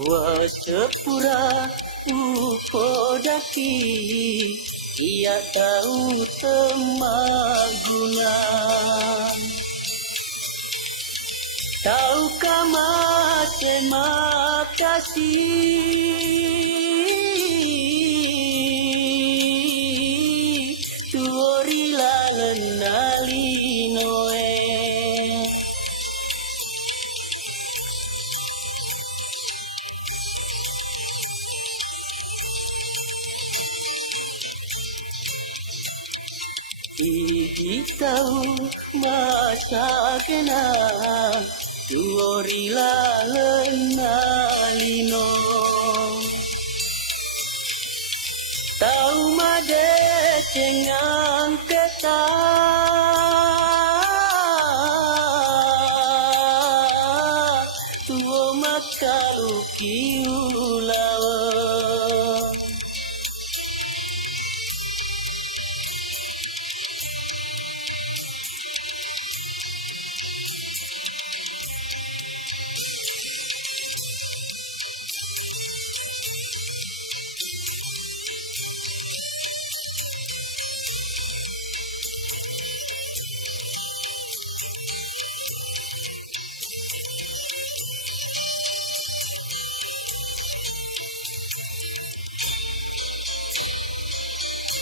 Wasepura ukodaki ia tahu temaguna. Tahukah terima kasih tuorila lenali noe. Tahu masa kena tuorila lenalino. Tahu made cengang keta tuo makalu kiulawa.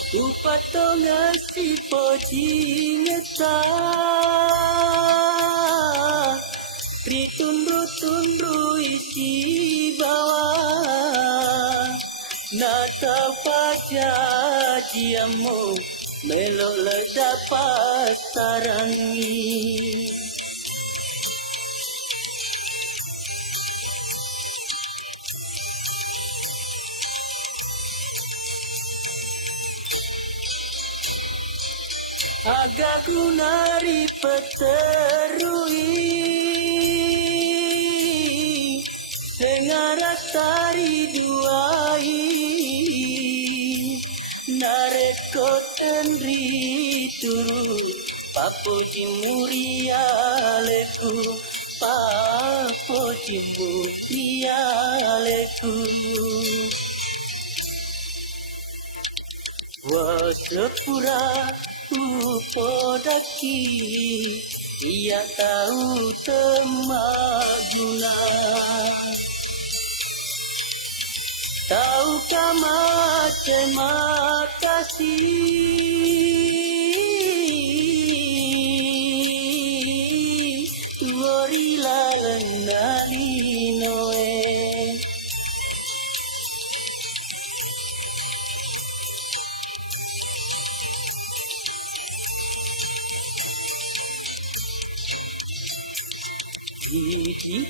Upatonga si pocingeta Ritundru-tundru isi bawah Nata paja ciamu Melok ledak pasarangi. Agak gunari peterui Sengarat tari duai Nareko tenri turu Papo cimurialeku Papo cimurialeku Wasepura upodaki ia tahu temaguna. Tahukah terima kasih tuorila lenali noe.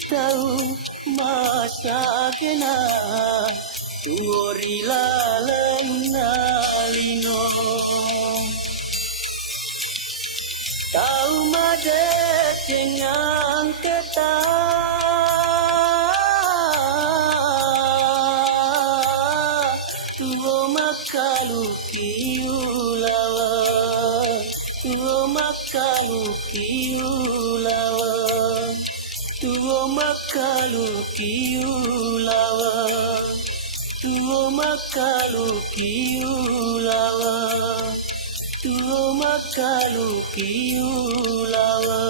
Tahu masa kena tuorila lenalino. Tahu made cengang keta tuo makalu kiulawa tuo makalu kiulawa tuo makalu kiulawa tuo makalu kiulawa tuo makalu kiulawa.